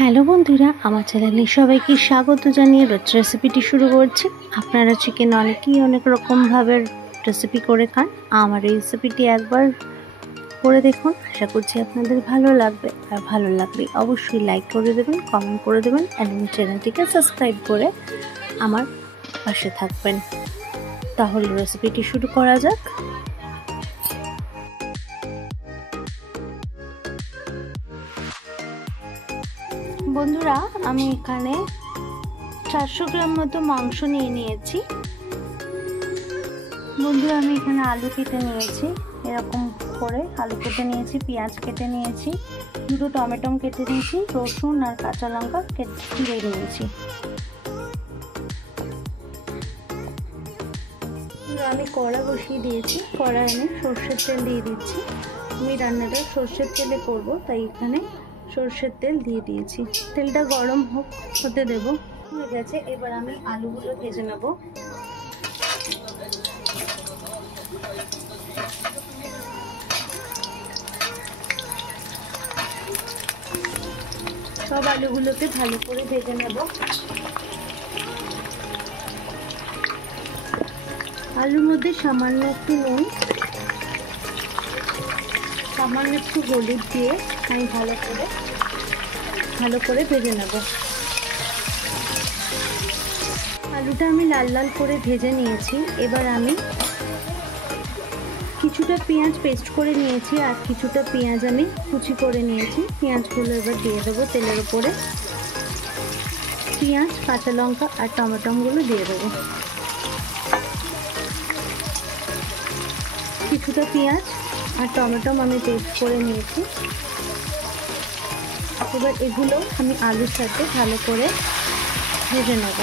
Hello বন্ধুরা, আমার চ্যানেলে সবাইকে স্বাগত জানিয়ে রোজ রেসিপিটি শুরু করছি। আপনারা চিকেন অনেক রকমভাবে রেসিপি করে খান। আমার এই রেসিপিটি একবার করে দেখুন, আশা করছি আপনাদের ভালো লাগবে। আর ভালো লাগলে অবশ্যই লাইক করে দেবেন, কমেন্ট করে দেবেন এবং চ্যানেলটিকে সাবস্ক্রাইব করে আমার পাশে থাকবেন। তাহলে রেসিপিটি শুরু করা যাক। বন্ধুরা, আমি এখানে 400 গ্রাম মতো মাংস নিয়েছি। বন্ধুরা, আমি এখানে আলু কেটে নিয়েছি, এরকম করে আলু কেটে নিয়েছি, পেঁয়াজ কেটে নিয়েছি, দুটো টমেটো কেটে নিয়েছি, রসুন আর কাঁচা লঙ্কা চিড়ে নিয়েছি। আমি কড়া বসিয়ে দিয়েছি, কড়ায় আমি সর্ষের তেল দিয়ে দিচ্ছি। আমি রান্নাটা সর্ষের তেলে করব, তাই এখানে সর্ষের তেল দিয়ে দিয়েছি। তেলটা গরম হতে দেব। হয়ে গেছে, এবার আমি আলুগুলো ভেজে নেব। সব আলুগুলোকে ভালো করে ভেজে নেব। আলুর মধ্যে সামান্য একটু নুন, সামান্য একটু হলুদ দিয়ে আমি ভালো করে ভেজে নেব। আলুটা আমি লাল লাল করে ভেজে নিয়েছি। এবার আমি কিছুটা পেঁয়াজ পেস্ট করে নিয়েছি আর কিছুটা পেঁয়াজ আমি কুচি করে নিয়েছি। পেঁয়াজগুলো এবার দিয়ে দেবো তেলের উপরে। পেঁয়াজ, কাঁচা লঙ্কা আর টমেটোগুলো দিয়ে দেবো। কিছুটা পেঁয়াজ আর টমেটো আমি পেস্ট করে নিয়েছি। এবার এগুলো আমি আলুর সাথে ভালো করে ভেজে নেব।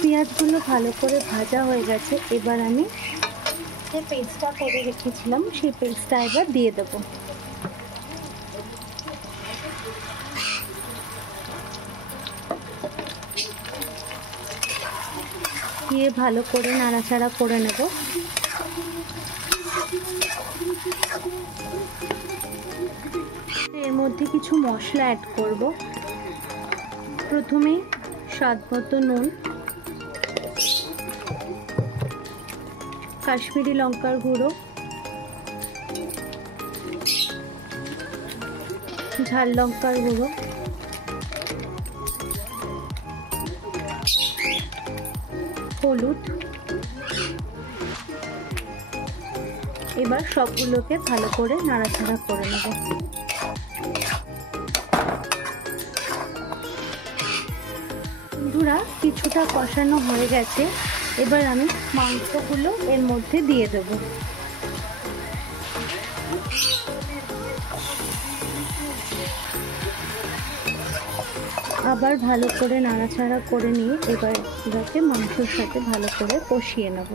পেঁয়াজগুলো ভালো করে ভাজা হয়ে গেছে। এবার আমি যে পেস্টটা করে রেখেছিলাম সেই পেস্টটা এবার দিয়ে দেবো। দিয়ে ভালো করে নাড়াচাড়া করে নেব। এর মধ্যে কিছু মশলা অ্যাড করব। প্রথমে স্বাদ মতো নুন, কাশ্মীরি লঙ্কার গুঁড়ো, ঝাল লঙ্কার গুঁড়ো, হলুদ। এবার সবগুলোকে ভালো করে নাড়াচাড়া করে নেব। বন্ধুরা, কিছুটা কষানো হয়ে গেছে। এবার আমি মাংসগুলো এর মধ্যে দিয়ে দেব। আবার ভালো করে নাড়াচাড়া করে নিয়ে এবার এটাকে মাংসের সাথে ভালো করে কষিয়ে নেব।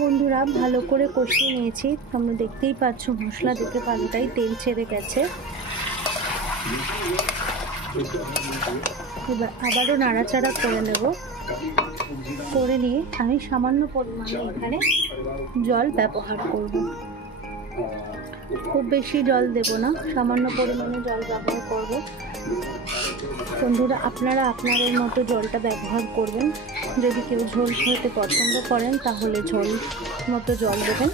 বন্ধুরা, ভালো করে কষিয়ে নিয়েছি। তোমরা দেখতেই পাচ্ছ, মশলা দেখে ভালোটাই তেল ছেড়ে গেছে। এবার আবারও নাড়াচাড়া করে নেব। করে নিয়ে আমি সামান্য পরিমাণে এখানে জল ব্যবহার করব। খুব বেশি জল দেব না, সামান্য পরিমাণে জল ব্যবহার করব। বন্ধুরা, আপনারা আপনাদের মতো জলটা ব্যবহার করবেন। যদি কেউ ঝোল খেতে পছন্দ করেন তাহলে ঝোল মতো জল দেবেন,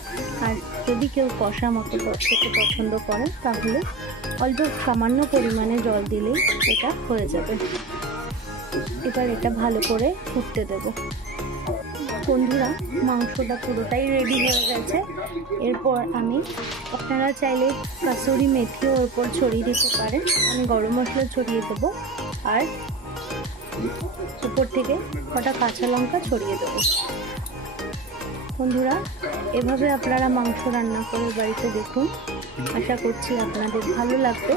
আর যদি কেউ কষা মতো খেতে পছন্দ করেন তাহলে অল্প সামান্য পরিমাণে জল দিলেই এটা হয়ে যাবে। এবার এটা ভালো করে ফুটতে দেব। বন্ধুরা, মাংসটা পুরোটাই রেডি হয়ে গেছে। এরপর আপনারা চাইলে কাসুরি মেথিও ওপর ছড়িয়ে দিতে পারেন। আমি গরম মশলা ছড়িয়ে দেবো আর উপর থেকে কটা কাঁচা লঙ্কা ছড়িয়ে দেবো। বন্ধুরা, এভাবে আপনারা মাংস রান্না করে বাড়িতে দেখুন, আশা করছি আপনাদের ভালো লাগবে।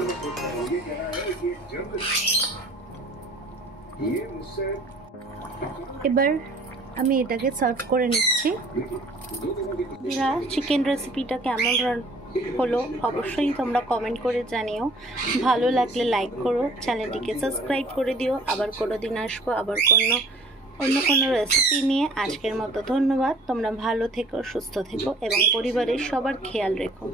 এবার আমি এটাকে সার্ভ করে নিচ্ছি। চিকেন রেসিপিটা কেমন হলো অবশ্যই তোমরা কমেন্ট করে জানিও। ভালো লাগলে লাইক করো, চ্যানেলটিকে সাবস্ক্রাইব করে দিও। আবার কোনো দিন আসবো আবার কোনো অন্য কোনো রেসিপি নিয়ে। আজকের মতো ধন্যবাদ। তোমরা ভালো থেকো, সুস্থ থেকো এবং পরিবারের সবার খেয়াল রেখো।